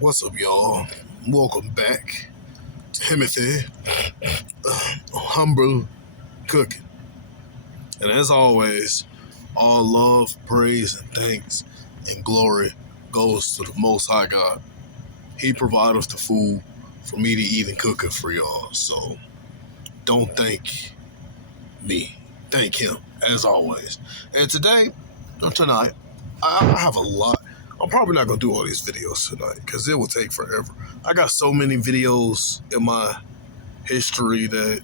What's up, y'all? Welcome back to Timothy Humble Cooking. And as always, all love, praise, and thanks and glory goes to the Most High God. He provided the food for me to eat and cook it for y'all. So don't thank me. Thank him, as always. And tonight, I have a lot. I'm probably not going to do all these videos tonight because it will take forever. I got so many videos in my history that,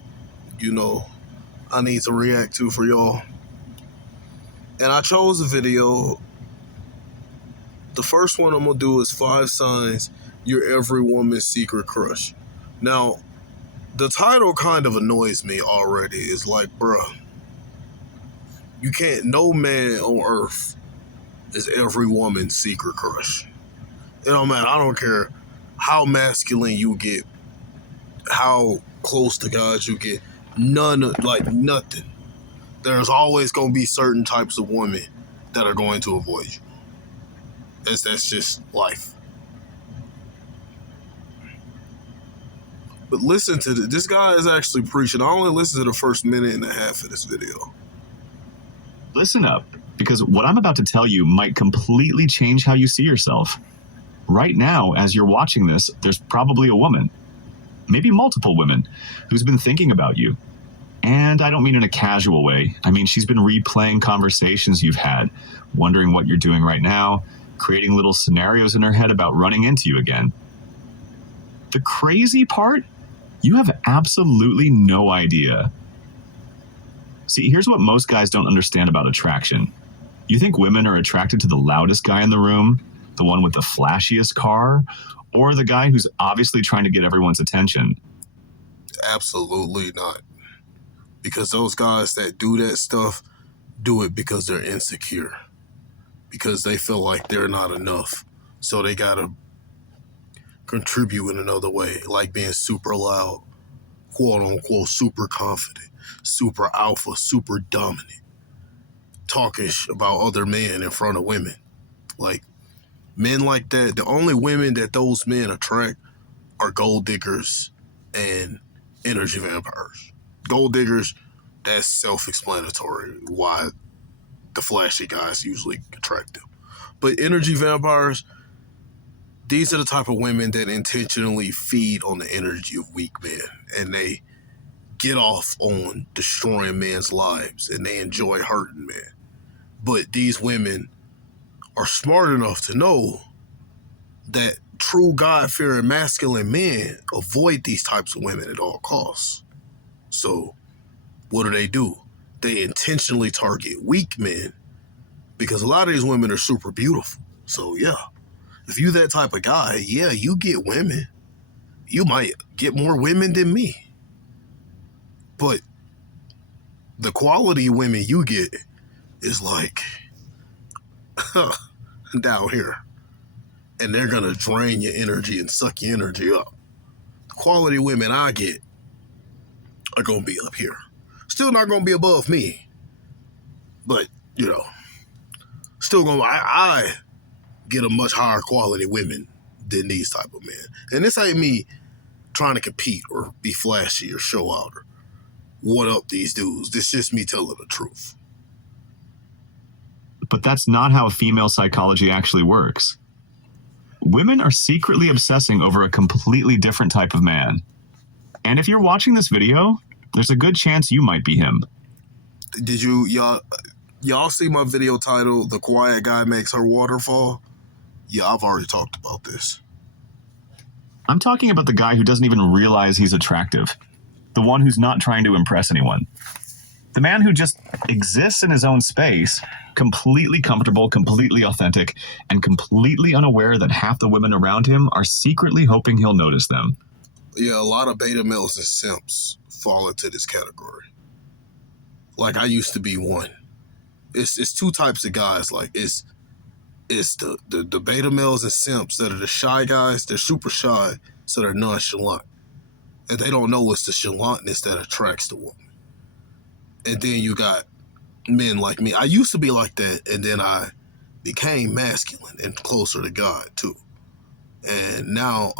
I need to react to for y'all. And I chose a video. The first one I'm going to do is 5 Signs You're Every Woman's Secret Crush. Now, the title kind of annoys me already. It's like, bruh, no man on earth is every woman's secret crush. Man, I don't care how masculine you get, how close to God you get, nothing. There's always going to be certain types of women that are going to avoid you. That's just life. But listen to this. This guy is actually preaching. I only listened to the first minute and a half of this video. Listen up, because what I'm about to tell you might completely change how you see yourself. Right now, as you're watching this, there's probably a woman, maybe multiple women, who's been thinking about you. And I don't mean in a casual way. I mean, she's been replaying conversations you've had, wondering what you're doing right now, creating little scenarios in her head about running into you again. The crazy part? You have absolutely no idea. See, here's what most guys don't understand about attraction. You think women are attracted to the loudest guy in the room, the one with the flashiest car, or the guy who's obviously trying to get everyone's attention? Absolutely not. Because those guys that do that stuff do it because they're insecure. Because they feel like they're not enough. So they gotta contribute in another way, like being super loud, quote unquote, super confident, super alpha, super dominant, talking about other men in front of women. Like, men like that, the only women that those men attract are gold diggers and energy vampires. Gold diggers, that's self-explanatory why the flashy guys usually attract them. But energy vampires, these are the type of women that intentionally feed on the energy of weak men, and they get off on destroying men's lives, and they enjoy hurting men. But these women are smart enough to know that true God-fearing masculine men avoid these types of women at all costs. So what do? They intentionally target weak men because a lot of these women are super beautiful. So yeah, if you that type of guy, yeah, you get women. You might get more women than me. But the quality of women you get is like down here. And they're going to drain your energy and suck your energy up. The quality of women I get are going to be up here. Still not going to be above me. But, still going to, I get a much higher quality women than these type of men. And this ain't me trying to compete or be flashy or show out or one up these dudes. This is just me telling the truth. But that's not how female psychology actually works. Women are secretly obsessing over a completely different type of man. And if you're watching this video, there's a good chance you might be him. Did y'all see my video title, The Quiet Guy Makes Her Waterfall? Yeah, I've already talked about this. I'm talking about the guy who doesn't even realize he's attractive. The one who's not trying to impress anyone. The man who just exists in his own space, completely comfortable, completely authentic, and completely unaware that half the women around him are secretly hoping he'll notice them. Yeah, a lot of beta males and simps fall into this category. Like, I used to be one. It's two types of guys. Like, it's the beta males and simps that are the shy guys. They're super shy, so they're nonchalant. And they don't know it's the chalantness that attracts the woman. And then you got men like me. I used to be like that, and then I became masculine and closer to God, too. And now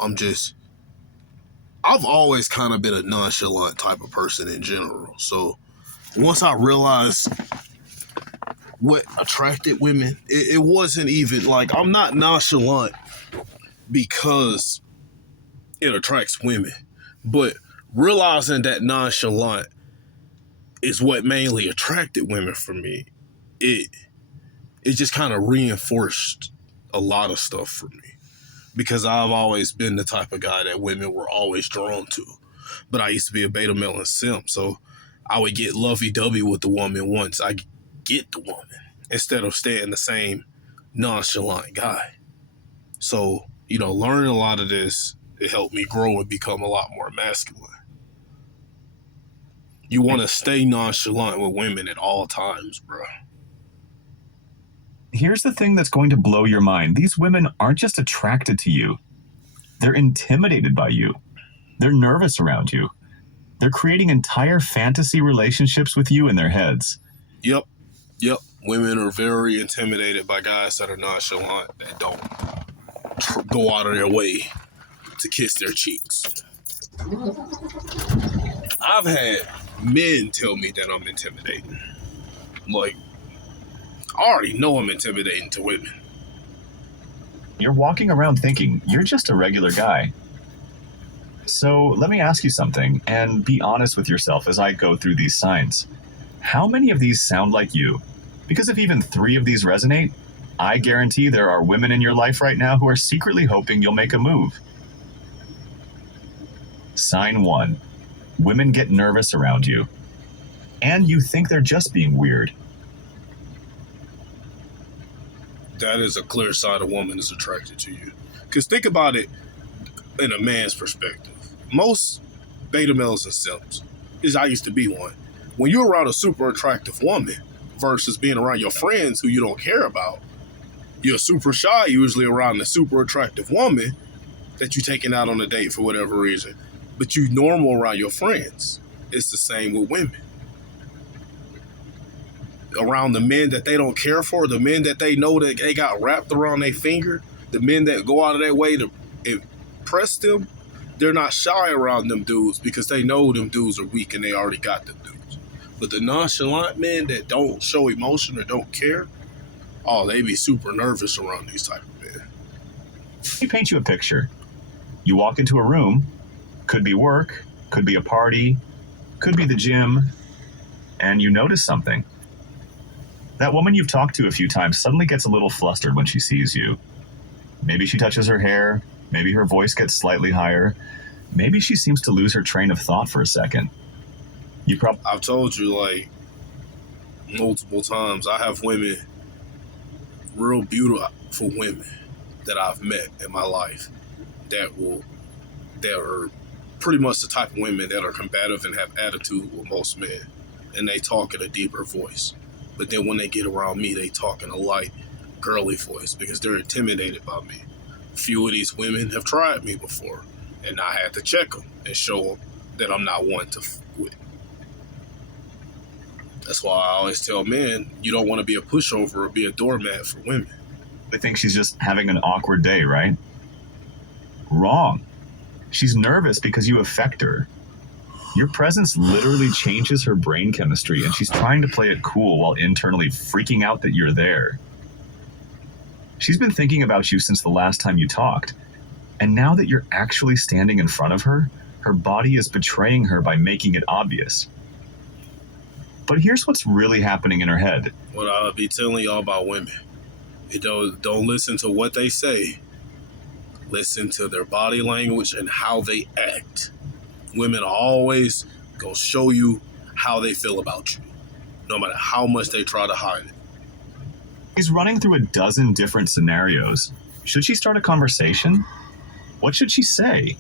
I've always kind of been a nonchalant type of person in general. So once I realized what attracted women, it wasn't even like I'm not nonchalant because it attracts women, but realizing that nonchalant is what mainly attracted women for me, it just kind of reinforced a lot of stuff for me, because I've always been the type of guy that women were always drawn to. But I used to be a beta male and simp, so I would get lovey-dovey with the woman once I get the woman, instead of staying the same nonchalant guy. So, learning a lot of this, it helped me grow and become a lot more masculine. You want to stay nonchalant with women at all times, bro. Here's the thing that's going to blow your mind. These women aren't just attracted to you. They're intimidated by you. They're nervous around you. They're creating entire fantasy relationships with you in their heads. Yep. Women are very intimidated by guys that are nonchalant, that don't go out of their way to kiss their cheeks. I've had men tell me that I'm intimidating. Like, I already know I'm intimidating to women. You're walking around thinking you're just a regular guy. So let me ask you something, and be honest with yourself as I go through these signs. How many of these sound like you? Because if even 3 of these resonate, I guarantee there are women in your life right now who are secretly hoping you'll make a move. Sign 1. Women get nervous around you. And you think they're just being weird. That is a clear sign a woman is attracted to you. Because think about it in a man's perspective. Most beta males and simps, I used to be one. When you're around a super attractive woman versus being around your friends who you don't care about, you're super shy usually around a super attractive woman that you're taking out on a date for whatever reason. But you normal around your friends. It's the same with women. Around the men that they don't care for, the men that they know that they got wrapped around their finger, the men that go out of their way to impress them, they're not shy around them dudes because they know them dudes are weak and they already got them dudes. But the nonchalant men that don't show emotion or don't care, they be super nervous around these type of men. Let me paint you a picture. You walk into a room, could be work, could be a party, could be the gym, and you notice something. That woman you've talked to a few times suddenly gets a little flustered when she sees you. Maybe she touches her hair, maybe her voice gets slightly higher, maybe she seems to lose her train of thought for a second. I've told you, multiple times, I have women, real beautiful women that I've met in my life that are pretty much the type of women that are combative and have attitude with most men, and they talk in a deeper voice. But then when they get around me, they talk in a light, girly voice because they're intimidated by me. A few of these women have tried me before, and I had to check them and show them that I'm not one to f with. That's why I always tell men, you don't want to be a pushover or be a doormat for women. They think she's just having an awkward day, right? Wrong. She's nervous because you affect her. Your presence literally changes her brain chemistry, and she's trying to play it cool while internally freaking out that you're there. She's been thinking about you since the last time you talked, and now that you're actually standing in front of her, her body is betraying her by making it obvious. But here's what's really happening in her head. What I'll be telling y'all about women, don't listen to what they say. Listen to their body language and how they act. Women are always going to show you how they feel about you, no matter how much they try to hide it. He's running through a dozen different scenarios. Should she start a conversation? What should she say?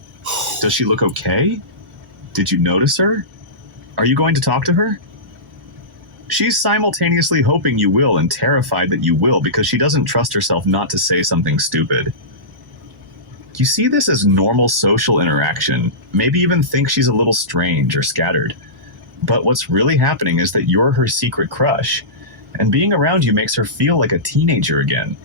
Does she look okay? Did you notice her? Are you going to talk to her? She's simultaneously hoping you will and terrified that you will because she doesn't trust herself not to say something stupid. You see this as normal social interaction, maybe even think she's a little strange or scattered. But what's really happening is that you're her secret crush, and being around you makes her feel like a teenager again.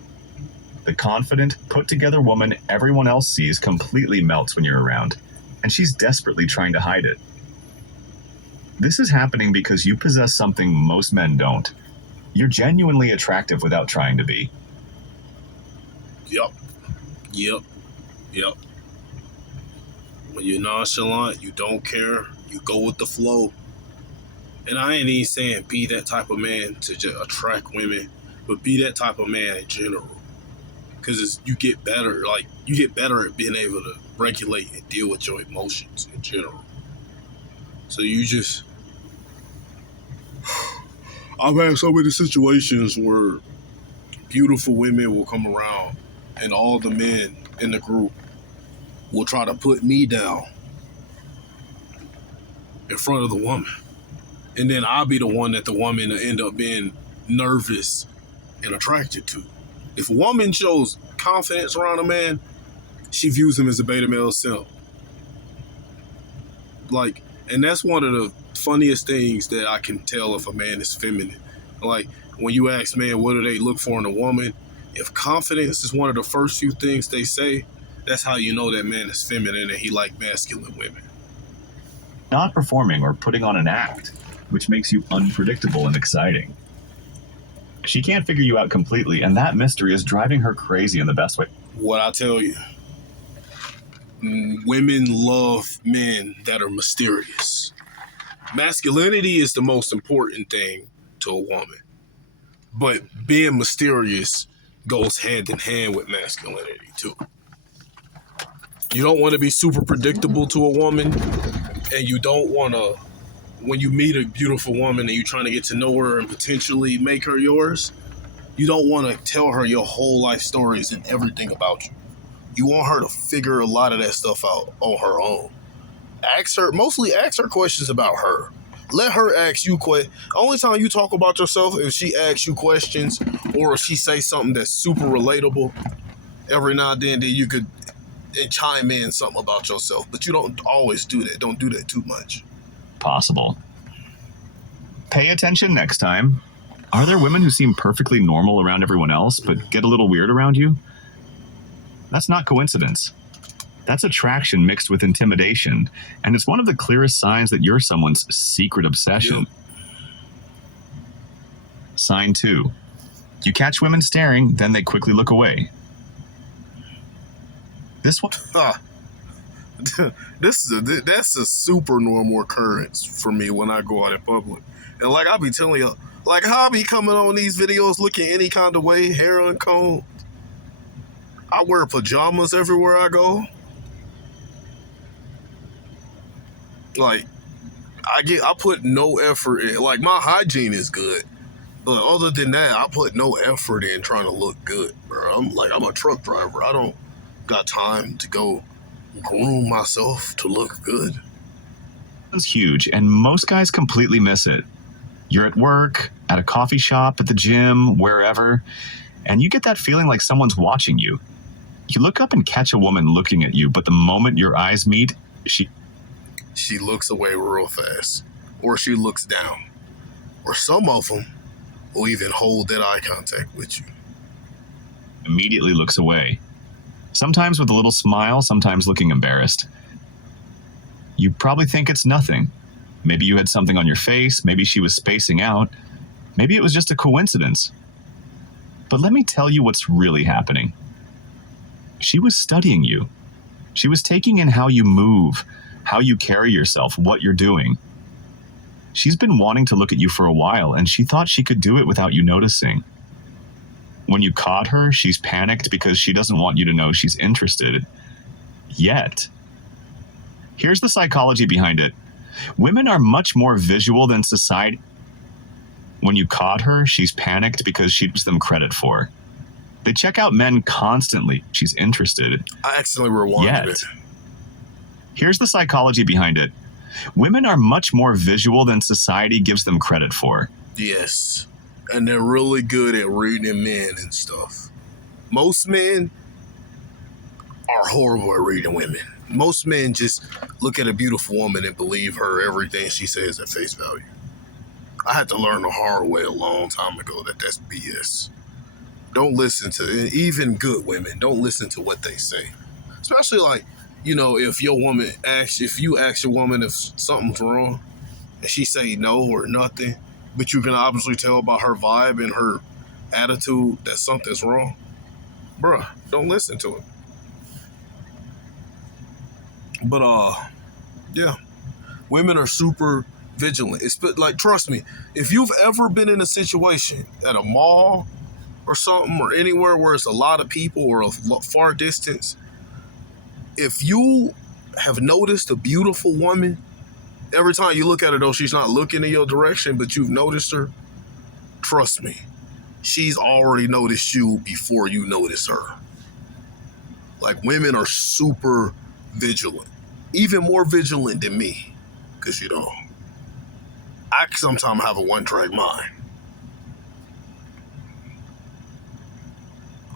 The confident, put-together woman everyone else sees completely melts when you're around, and she's desperately trying to hide it. This is happening because you possess something most men don't. You're genuinely attractive without trying to be. Yep. When you're nonchalant, you don't care, you go with the flow. And I ain't even saying be that type of man to just attract women, but be that type of man in general. Because you get better, at being able to regulate and deal with your emotions in general. So you just... I've had so many situations where beautiful women will come around and all the men in the group will try to put me down in front of the woman. And then I'll be the one that the woman will end up being nervous and attracted to. If a woman shows confidence around a man, she views him as a beta male simp. And that's one of the funniest things that I can tell if a man is feminine. Like, when you ask men what do they look for in a woman, if confidence is one of the first few things they say, that's how you know that man is feminine and he like masculine women. Not performing or putting on an act, which makes you unpredictable and exciting. She can't figure you out completely, and that mystery is driving her crazy in the best way. What I tell you, women love men that are mysterious. Masculinity is the most important thing to a woman, but being mysterious goes hand in hand with masculinity too. You don't want to be super predictable to a woman, and you don't want to, when you meet a beautiful woman and you're trying to get to know her and potentially make her yours, you don't want to tell her your whole life stories and everything about you. You want her to figure a lot of that stuff out on her own. Mostly ask her questions about her. Let her ask you questions. Only time you talk about yourself is if she asks you questions or if she says something that's super relatable. Every now and then you could chime in something about yourself, but you don't always do that. Don't do that too much. Possible. Pay attention next time. Are there women who seem perfectly normal around everyone else, but get a little weird around you? That's not coincidence. That's attraction mixed with intimidation, and it's one of the clearest signs that you're someone's secret obsession. Yep. Sign 2. You catch women staring, then they quickly look away. This one... That's a super normal occurrence for me when I go out in public. And like I be telling you, like how I be coming on these videos looking any kind of way, hair uncombed. I wear pajamas everywhere I go. Like, I put no effort in. Like, my hygiene is good. But other than that, I put no effort in trying to look good, bro. I'm a truck driver. I don't got time to go groom myself to look good. It's huge, and most guys completely miss it. You're at work, at a coffee shop, at the gym, wherever, and you get that feeling like someone's watching you. You look up and catch a woman looking at you, but the moment your eyes meet, she looks away real fast, or she looks down, or some of them will even hold that eye contact with you. Immediately looks away. Sometimes with a little smile, sometimes looking embarrassed. You probably think it's nothing. Maybe you had something on your face, maybe she was spacing out, maybe it was just a coincidence. But let me tell you what's really happening. She was studying you. She was taking in how you move, how you carry yourself, what you're doing. She's been wanting to look at you for a while, and she thought she could do it without you noticing. When you caught her, she's panicked because she doesn't want you to know she's interested. Yet. Here's the psychology behind it. Women are much more visual than society. When you caught her, she's panicked because she gives them credit for. They check out men constantly. She's interested. I accidentally rewinded it. Here's the psychology behind it. Women are much more visual than society gives them credit for. Yes. And they're really good at reading men and stuff. Most men are horrible at reading women. Most men just look at a beautiful woman and believe her everything she says at face value. I had to learn the hard way a long time ago that that's BS. Don't listen to, even good women, don't listen to what they say. Especially like, if you ask your woman if something's wrong and she say no or nothing, but you can obviously tell by her vibe and her attitude that something's wrong, bruh, don't listen to it. But yeah, women are super vigilant. It's like, trust me, if you've ever been in a situation at a mall or something or anywhere where it's a lot of people or a far distance, if you have noticed a beautiful woman, every time you look at her though, she's not looking in your direction, but you've noticed her, trust me, she's already noticed you before you notice her. Like, women are super vigilant, even more vigilant than me, because I sometimes have a one-track mind.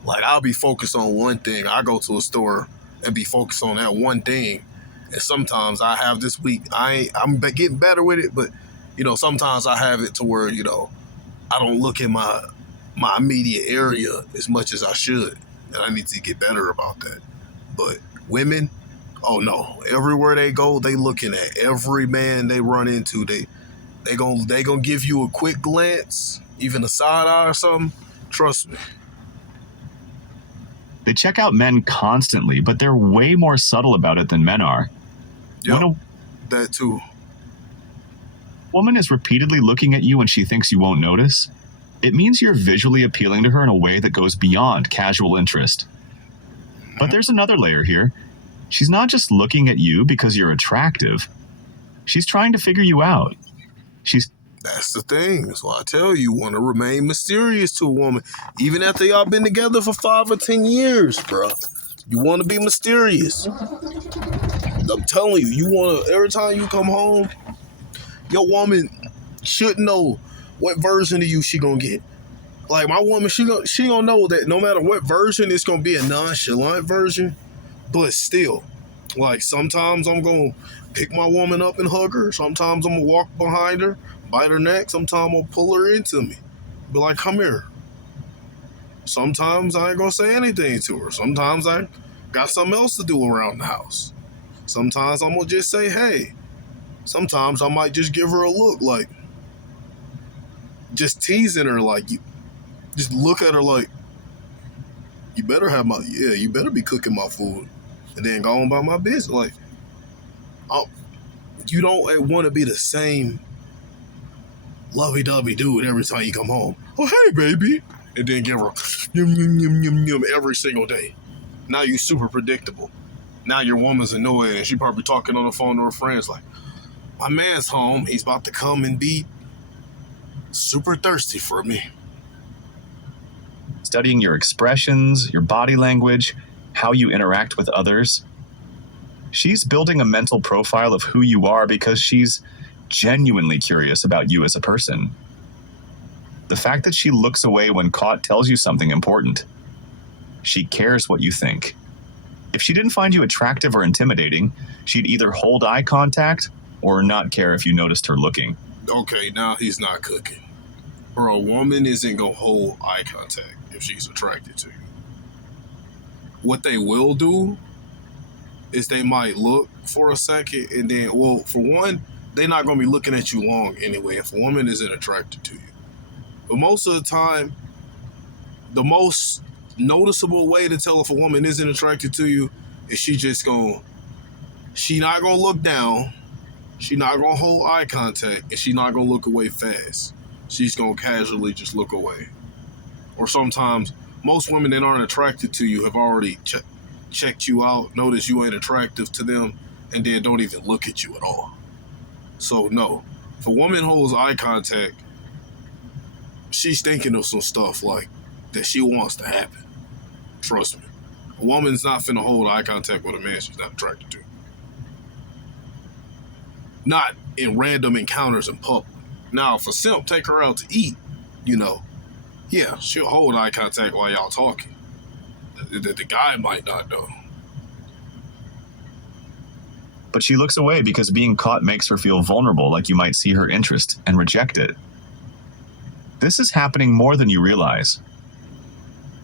Like, I'll be focused on one thing. I go to a store and be focused on that one thing. And sometimes I have this week, I'm getting better with it, but, sometimes I have it to where, I don't look in my immediate area as much as I should. And I need to get better about that. But women, oh no, everywhere they go, they looking at every man they run into. They gonna give you a quick glance, even a side eye or something. Trust me. They check out men constantly, but they're way more subtle about it than men are. Yep, that too. Woman is repeatedly looking at you and she thinks you won't notice, it means you're visually appealing to her in a way that goes beyond casual interest. But there's another layer here. She's not just looking at you because you're attractive. She's trying to figure you out. That's the thing. That's why I tell you want to remain mysterious to a woman. Even after y'all been together for 5 or 10 years, bro. You want to be mysterious. I'm telling you, every time you come home, your woman should know what version of you she gonna get. Like, my woman, she gonna know that no matter what version, it's gonna be a nonchalant version. But still, like, sometimes I'm gonna pick my woman up and hug her. Sometimes I'm gonna walk behind her, bite her neck. Sometimes I'll pull her into me. Be like, come here. Sometimes I ain't gonna say anything to her. Sometimes I got something else to do around the house. Sometimes I'm gonna just say, hey. Sometimes I might just give her a look, like, just teasing her, like, you just look at her like, you better be cooking my food, and then go on by my business. Like, you don't want to be the same lovey-dovey dude every time you come home. Oh, hey, baby. And then give her yum, yum, yum, yum, yum every single day. Now you super predictable. Now your woman's annoyed, and she probably talking on the phone to her friends like, my man's home. He's about to come and be super thirsty for me. Studying your expressions, your body language, how you interact with others. She's building a mental profile of who you are because she's genuinely curious about you as a person. The fact that she looks away when caught tells you something important. She cares what you think. If she didn't find you attractive or intimidating, she'd either hold eye contact or not care if you noticed her looking. Okay, now he's not cooking. Or a woman isn't going to hold eye contact if she's attracted to you. What they will do is they might look for a second and then, well, for one, they're not going to be looking at you long anyway if a woman isn't attracted to you. But most of the time, the most noticeable way to tell if a woman isn't attracted to you is she not going to look down. She's not going to hold eye contact, and she's not going to look away fast. She's going to casually just look away. Or sometimes, most women that aren't attracted to you have already checked you out, noticed you ain't attractive to them, and then don't even look at you at all. So, no. If a woman holds eye contact, she's thinking of some stuff like that she wants to happen. Trust me. A woman's not finna hold eye contact with a man she's not attracted to. Not in random encounters in public. Now, if a simp take her out to eat, yeah, she'll hold eye contact while y'all talking. The guy might not, though. But she looks away because being caught makes her feel vulnerable, like you might see her interest and reject it. This is happening more than you realize.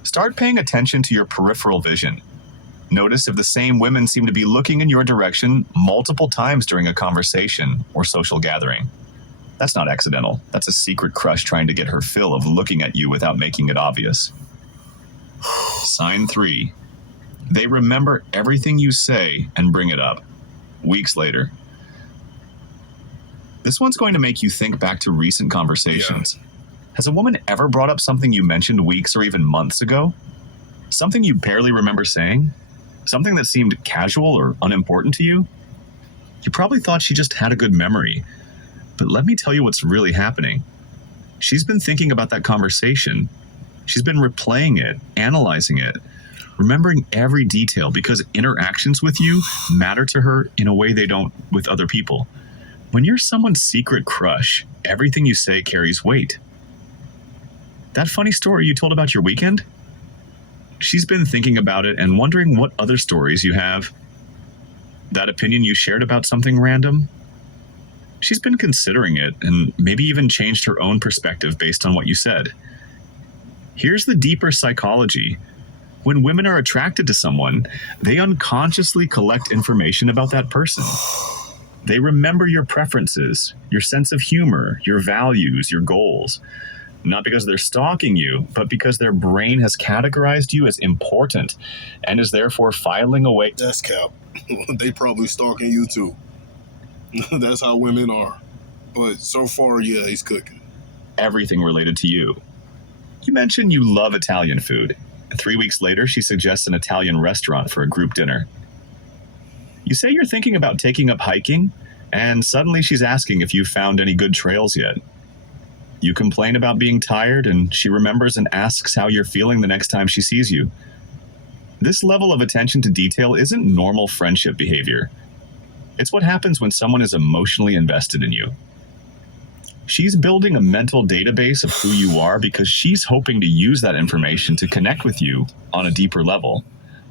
Start paying attention to your peripheral vision. Notice if the same women seem to be looking in your direction multiple times during a conversation or social gathering. That's not accidental. That's a secret crush trying to get her fill of looking at you without making it obvious. Sign 3. They remember everything you say and bring it up. Weeks later. This one's going to make you think back to recent conversations. Yeah. Has a woman ever brought up something you mentioned weeks or even months ago? Something you barely remember saying? Something that seemed casual or unimportant to you? You probably thought she just had a good memory. But let me tell you what's really happening. She's been thinking about that conversation. She's been replaying it, analyzing it, remembering every detail because interactions with you matter to her in a way they don't with other people. When you're someone's secret crush, everything you say carries weight. That funny story you told about your weekend? She's been thinking about it and wondering what other stories you have. That opinion you shared about something random? She's been considering it and maybe even changed her own perspective based on what you said. Here's the deeper psychology. When women are attracted to someone, they unconsciously collect information about that person. They remember your preferences, your sense of humor, your values, your goals. Not because they're stalking you, but because their brain has categorized you as important and is therefore filing away. That's cap. They probably stalking you too. That's how women are. But so far, yeah, he's cooking. Everything related to you. You mentioned you love Italian food. 3 weeks later, she suggests an Italian restaurant for a group dinner. You say you're thinking about taking up hiking, and suddenly she's asking if you've found any good trails yet. You complain about being tired, and she remembers and asks how you're feeling the next time she sees you. This level of attention to detail isn't normal friendship behavior. It's what happens when someone is emotionally invested in you. She's building a mental database of who you are because she's hoping to use that information to connect with you on a deeper level.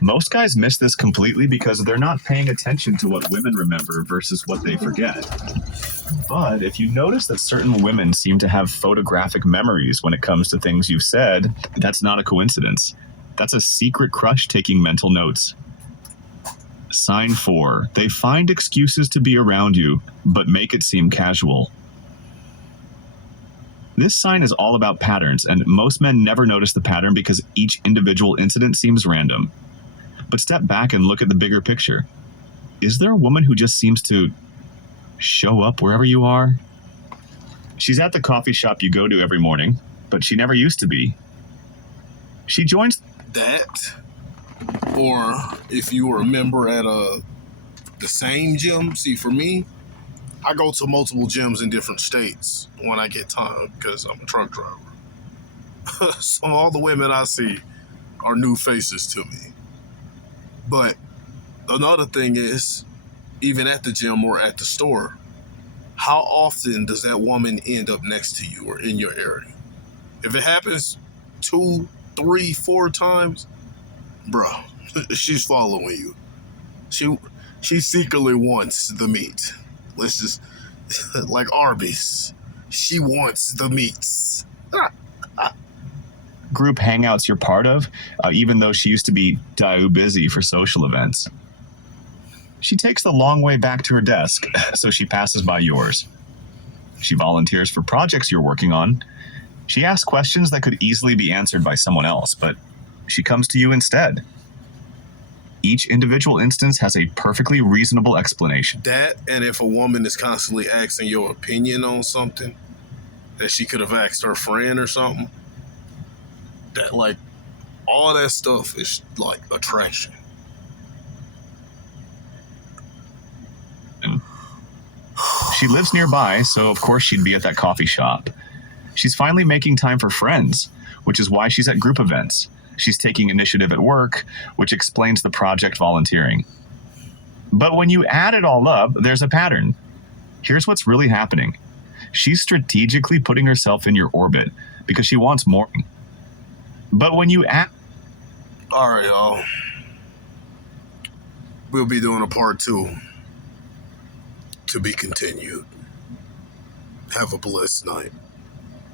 Most guys miss this completely because they're not paying attention to what women remember versus what they forget. But if you notice that certain women seem to have photographic memories when it comes to things you've said, that's not a coincidence. That's a secret crush taking mental notes. Sign 4. They find excuses to be around you, but make it seem casual. This sign is all about patterns, and most men never notice the pattern because each individual incident seems random. But step back and look at the bigger picture. Is there a woman who just seems to show up wherever you are? She's at the coffee shop you go to every morning, but she never used to be. She joins that, or if you were a member at the same gym. See, for me, I go to multiple gyms in different states when I get time because I'm a truck driver. So all the women I see are new faces to me. But another thing is, even at the gym or at the store, how often does that woman end up next to you or in your area? If it happens 2, 3, 4 times, bro, she's following you. She secretly wants the meat. Let's just, like Arby's, she wants the meats. Group hangouts you're part of, even though she used to be too busy for social events. She takes the long way back to her desk, so she passes by yours. She volunteers for projects you're working on. She asks questions that could easily be answered by someone else, but she comes to you instead. Each individual instance has a perfectly reasonable explanation. That, and if a woman is constantly asking your opinion on something that she could have asked her friend or something, that, like, all that stuff is like attraction. She lives nearby, so of course she'd be at that coffee shop. She's finally making time for friends, which is why she's at group events. She's taking initiative at work, which explains the project volunteering. But when you add it all up, there's a pattern. Here's what's really happening. She's strategically putting herself in your orbit because she wants more. But when you add... All right, y'all. We'll be doing a part 2. To be continued. Have a blessed night.